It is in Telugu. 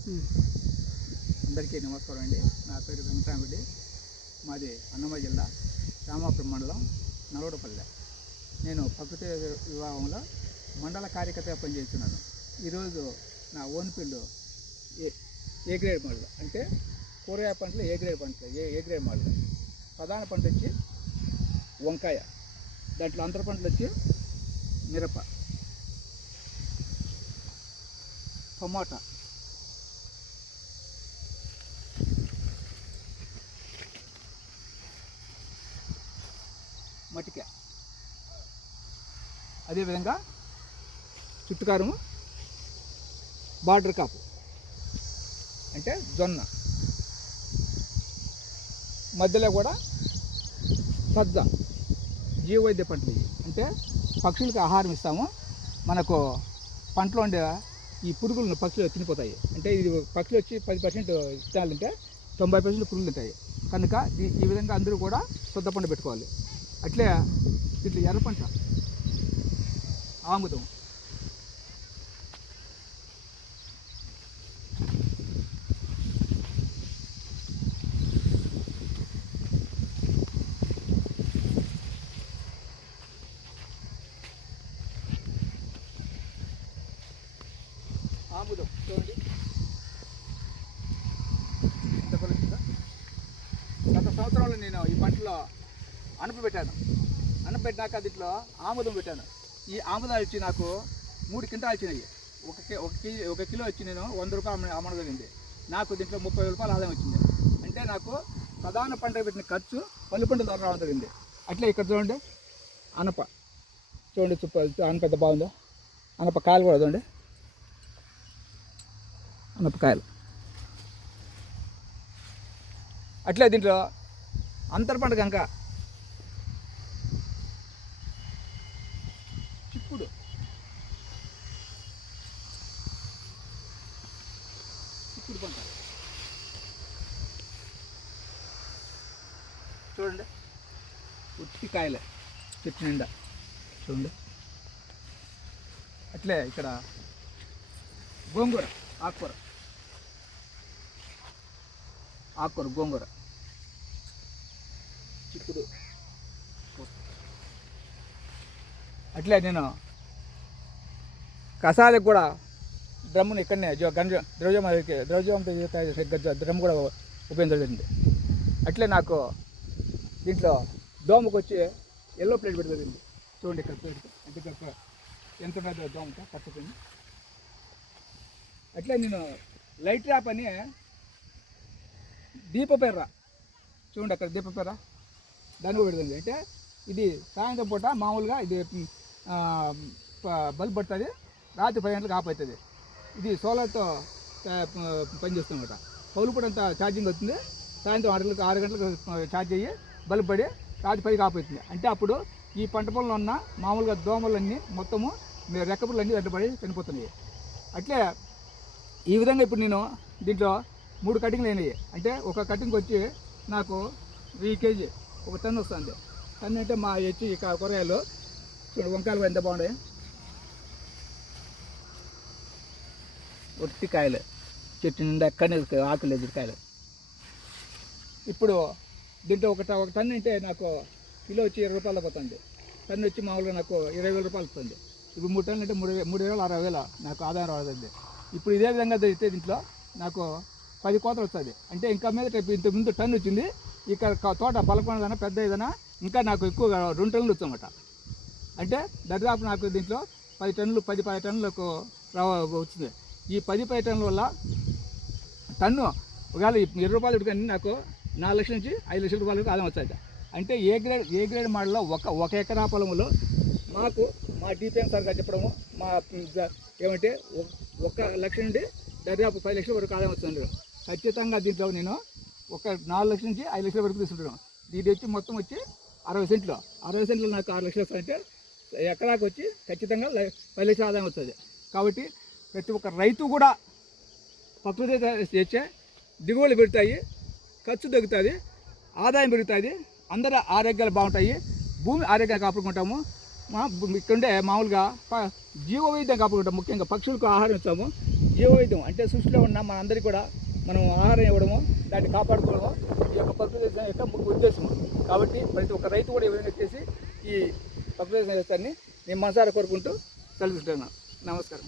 అందరికీ నమస్కారం అండి. నా పేరు వెంకటరామిరెడ్డి. మాది అన్నమయ్య జిల్లా రామాపురం మండలం నల్గొండపల్లె. నేను ప్రకృతి విభాగంలో మండల కార్యకర్తగా పనిచేస్తున్నాను. ఈరోజు నా own field A grade model, అంటే కూరగాయ పంటలు ఏ గ్రేడ్ పంటలు ఏ గ్రేడ్ మోడల్. ప్రధాన పంట వచ్చి వంకాయ, దాంట్లో అంతర పంటలు వచ్చి మిరప, టమాటా, మటిక, అదేవిధంగా చుట్టుకారము, బార్డర్ కాపు అంటే జొన్న, మధ్యలో కూడా సజ్జ, జీవవైద్య పంటలు ఇవి. అంటే పక్షులకు ఆహారం ఇస్తాము, మనకు పంటలో ఉండే ఈ పురుగులను పక్షులు తినిపోతాయి. అంటే ఇది పక్షులు వచ్చి 10% విత్తనాలు తింటే 90% పురుగులు తింటాయి. కనుక ఈ విధంగా అందరూ కూడా శుద్ధ పంట పెట్టుకోవాలి. అట్లే ఇట్లా ఎర్ర పంట ఆముదం, చూడండి ఎంత ఫలిస్తుందో. గత సంవత్సరంలో నేను ఈ పంటలో అనప పెట్టాను. అనప పెట్టినాక దీంట్లో ఆముదం పెట్టాను. ఈ ఆముదాలు వచ్చి నాకు 3 క్వింటాలు వచ్చినాయి. ఒక కిలో వచ్చి నేను 100 రూపాయలు అమ్మడం జరిగింది. నాకు దీంట్లో 30,000 రూపాయలు ఆదాయం వచ్చింది. అంటే నాకు ప్రధాన పంట పెట్టిన ఖర్చు పళ్ళు పంట ద్వారా రావడం జరిగింది. అట్లే ఇక్కడ చూడండి అనప, చూడండి అనప ఎంత బాగుందో. అనప కాయలు కూడా చూడండి, అనపకాయలు. అట్లే దీంట్లో అంతర పంట కనుక చిక్కుడు, పంట చూడండి, ఉత్తి కాయలే చెట్టు నిండా చూడండి. అట్లే ఇక్కడ గోంగూర, ఆకుకూర, గోంగూర, చిక్కుడు. అట్లే నేను కషాయాలకు కూడా డ్రమ్మును ఇక్కడనే ద్రవ్యమంతో డ్రమ్ కూడా ఉపయోగించబడింది. అట్లే నాకు దీంట్లో దోమకు వచ్చి ఎల్లో ప్లేట్ పెడుతుంది. చూడండి ఇక్కడ ప్లేట్ ఎంత ఉన్నదో దోమతో పట్టుకుంది. అట్లే నేను లైట్ ర్యాప్ అని దీపపెర్ర, చూడండి అక్కడ దీపపెర్ర, దాన్ని కూడా పెడుతుంది. అంటే ఇది సాయంత్రం పూట మామూలుగా ఇది బల్బ్ పడుతుంది, రాత్రి 10 గంటలకు ఆఫ్ అవుతుంది. ఇది సోలార్తో పనిచేస్తుందన్నమాట. పౌలు కూడా అంతా ఛార్జింగ్ అవుతుంది. సాయంత్రం 6 గంటలకు ఛార్జ్ అయ్యి బల్బ్ పడి రాత్రి 10కి ఆఫ్ అవుతుంది. అంటే అప్పుడు ఈ పంట పొలంలో ఉన్న మామూలుగా దోమలన్నీ మొత్తము రెక్కపుల్లన్నీ వెంటబడి చనిపోతున్నాయి. అట్లే ఈ విధంగా ఇప్పుడు నేను దీంట్లో 3 కటింగ్లు అయినాయి. అంటే ఒక కటింగ్ వచ్చి నాకు 1000 kg, 1 టన్ను వస్తుంది. టన్ను అంటే మా వచ్చి ఇక కూరగాయలు చూడండి, వంకాయలు ఎంత బాగున్నాయి, ఒట్టి కాయలు, చెట్టు నిండా ఎక్కడనే ఆకులు లేదు కాయలు. ఇప్పుడు దీంట్లో ఒక టన్ను అంటే నాకు కిలో వచ్చి 20 రూపాయలు పోతుంది. టన్ను వచ్చి మామూలుగా నాకు 20,000 రూపాయలు వస్తుంది. ఇప్పుడు 3 టన్నులు అంటే 3,000, 60,000 నాకు ఆదాయం రావద్దండి. ఇప్పుడు ఇదే విధంగా జరిగితే దీంట్లో నాకు 10 కోతలు వస్తుంది. అంటే ఇంకా మీద ఇంతకుముందు టన్ను వచ్చింది. ఇక్కడ తోట పలకొండదైనా పెద్ద ఏదైనా ఇంకా నాకు ఎక్కువగా 2 టన్నులు వచ్చామట. అంటే దరిదాపు నాకు దీంట్లో 10 టన్నులకు వచ్చింది. ఈ 10 టన్నుల వల్ల టన్ను ఒకవేళ 20 రూపాయలు ఉడికని నాకు 4 లక్షల నుంచి 5 లక్షల రూపాయలకు ఆదాయం వచ్చాయి. అంటే ఏ గ్రేడ్ మోడల్లో ఒక ఎకరా పొలంలో మాకు మా డిపిఎం సార్ గారు చెప్పడము, మా ఏమంటే 1 లక్ష నుండి దాదాపు 10 లక్షల వరకు ఆదాయం వస్తుంది. ఖచ్చితంగా దీంట్లో నేను 4 లక్షల నుంచి 5 లక్షల వరకు తీసుకుంటున్నాను. ఇది వచ్చి మొత్తం వచ్చి 60 సెంట్లు. 60 సెంట్లు నాకు 6 లక్షలు వస్తాయంటే ఎకరాకు వచ్చి ఖచ్చితంగా 10 లక్షల ఆదాయం వస్తుంది. కాబట్టి ప్రతి ఒక్క రైతు కూడా ప్రకృతి చేసే దిగుబడులు పెరుగుతాయి, ఖర్చు తగ్గుతుంది, ఆదాయం పెరుగుతుంది, అందరూ ఆరోగ్యాలు బాగుంటాయి, భూమి ఆరోగ్యంగా కాపాడుకుంటాము. ఇక్కడే మామూలుగా జీవ వైద్యం కాపాడుకుంటాం. ముఖ్యంగా పక్షులకు ఆహారం ఇస్తాము, జీవవైద్యం అంటే సృష్టిలో ఉన్న మనందరికీ కూడా మనం ఆహారం ఇవ్వడము, దాన్ని కాపాడుకోవడము ఈ యొక్క ప్రకృతి వ్యవసాయం యొక్క ముఖ్య ఉద్దేశం. కాబట్టి ప్రతి ఒక్క రైతు కూడా ఈ విధంగా చేసి ఈ ప్రకృతి వ్యవసాయాన్ని నేను మనసారా కోరుకుంటూ సెలవుస్తున్నాను. నమస్కారం.